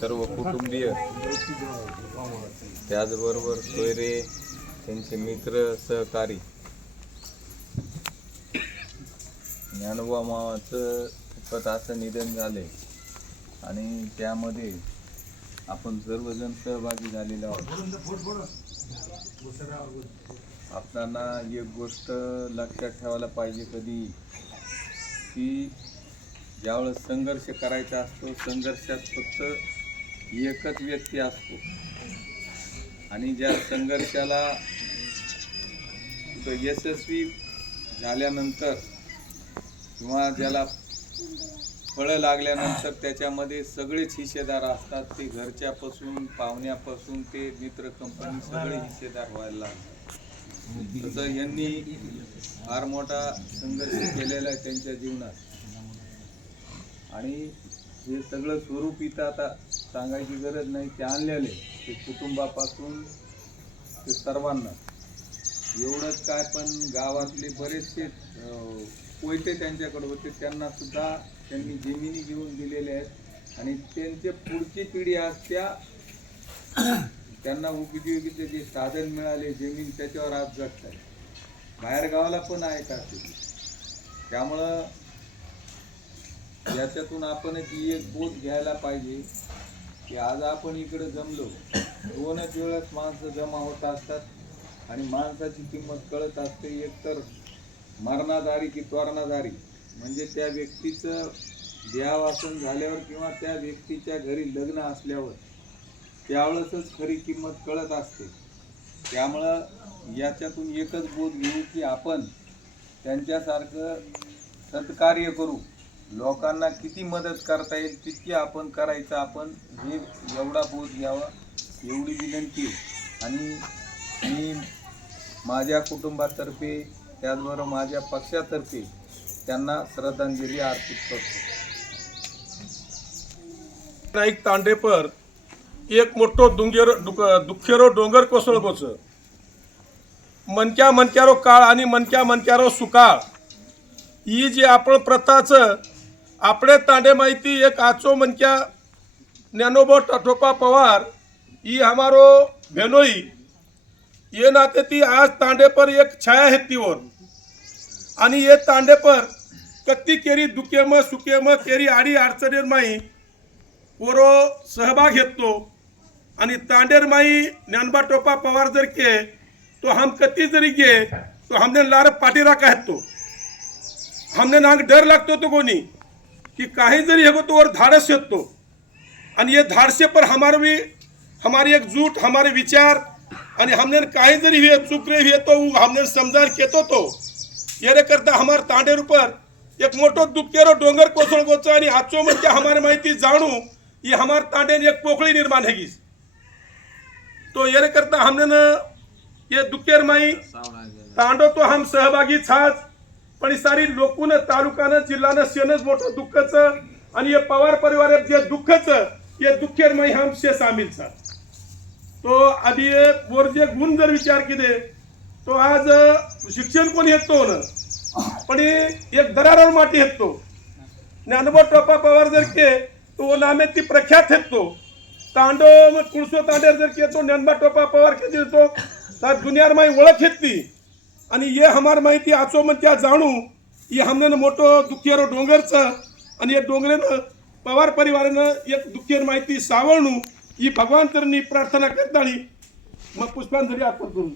सर्व कुटुंबीय. त्याचबरोबर सोयरे त्यांचे मित्र सहकारी. ज्ञानोबा मावाचं असं निधन झाले आणि त्यामध्ये आपण सर्वजण सहभागी झालेलो आहोत. आपल्याला एक गोष्ट लक्षात ठेवायला पाहिजे कधी? की ज्यावेळेस संघर्ष करायचा असतो संघर्षात फक्त एकच व्यक्ती असतो. आणि ज्या संघर्षाला यशस्वी झाल्यानंतर किंवा ज्याला फळं लागल्यानंतर त्याच्यामध्ये सगळेच हिस्सेदार असतात ते घरच्यापासून पाहुण्यापासून ते मित्र कंपनी सगळे हिस्सेदार व्हायला लागतात तसं यांनी फार मोठा संघर्ष केलेला आहे त्यांच्या जीवनात. आणि हे सगळं स्वरूप इथं आता सांगायची गरज नाही. ते आणलेले ते कुटुंबापासून ते सर्वांना. एवढंच काय पण गावातले बरेचसे कोयते त्यांच्याकडे होते. त्यांना सुद्धा त्यांनी जमिनी घेऊन दिलेल्या आहेत. आणि त्यांचे पुढची पिढी आज त्या त्यांना उपजीविकेचे जे साधन मिळाले जमीन त्याच्यावर आज जगत आहे बाहेर गावाला पण आहे का त्यामुळं याच्यातून आपण ही एक बोध घ्यायला पाहिजे की आज आपण इकडे जमलो. दोनच वेळेस माणसं जमा होत असतात आणि माणसाची किंमत कळत असते एकतर मरणादारी की त्वरणादारी म्हणजे त्या व्यक्तीचं देहावासन झाल्यावर किंवा त्या व्यक्तीच्या घरी लग्न असल्यावर त्यावेळेसच खरी किंमत कळत असते. त्यामुळं याच्यातून एकच बोध घेऊ की आपण त्यांच्यासारखं सत्कार्य करू. लोकांना किती मदत करता येईल तितकी आपण करायचं आपण हे एवढा बोध घ्यावा एवढी विनंती आणि मी माझ्या कुटुंबातर्फे त्याचबरोबर माझ्या पक्षातर्फे त्यांना श्रद्धांजली अर्पित करतो. नाईक तांडेपर एक मोठो डुंगेर दुख दुखेरो डोंगर कोसळगोच मनक्या मनक्यारो काळ आणि मनक्या मनक्यारो सुकाळ. ही जी आपण प्रथाचं आपले तांडे माहिती एक आचो मनक्या ज्ञानोबो टठोपा पवार ही हमारो भेनोई ये नाते ती आज तांडे पर एक छाया है तीवर. आणि ये तांडे पर कत्ती केरी दुखेम सुकेम केरी आडी अडचणीर माई पोरो सहभाग घेतो. आणि तांडेर माई ज्ञानबा टोपा पवार जर के तो हम कत्ती जरी गे तो हमने लार पाठीरा का हमने नाग डर लागतो तो कोणी. कि काही जरी हेगो तो और धाडस येतो आणि ये धाडसे पर हमारे भी हमारी एक जूट हमारे विचार आणि हमने काही जरी हुए चुक रे हुए तो हमने समजार केतो तो येरे करता हमार तांडेर ऊपर एक मोठो दुपकेरो डोंगर कोसळ गोचा आणि आजचो म्हणजे हमारे माहिती जाणू ही हमार तांडेन एक पोकळी निर्माण हेगीस. तो येरे करता हमने न ये दुखेर माई तांडो तो हम सहभागी छाच पण ही सारी लोकून तालुकानं जिल्ह्यानं शेनच मोठं दुःखचं आणि हे पवार परिवार जे दुःखचं हे दुःखेर माई हम शे सामील छा तो आधी वर जे गुण जर विचार केले तो आज शिक्षण कोण येतो ना? पण हे एक दरारावर माटी येतो ज्ञानोबा टोपा पवार जर के तो नामे ती प्रख्यात येतो तांडो मग कुळसो तांडेर जर के तो ज्ञानबा टोपा पवार के तो तर दुनियार माई ओळख हेतली ये हमार माहिती आचो मग त्या जाणू. ही हमने मोठो दुखियारो डोंगरचं आणि या डोंगरेनं पवार परिवारानं एक दुखियर माहिती सावळणू. ही भगवान तरनी प्रार्थना करताळी मग पुष्पांजली अर्पण करू.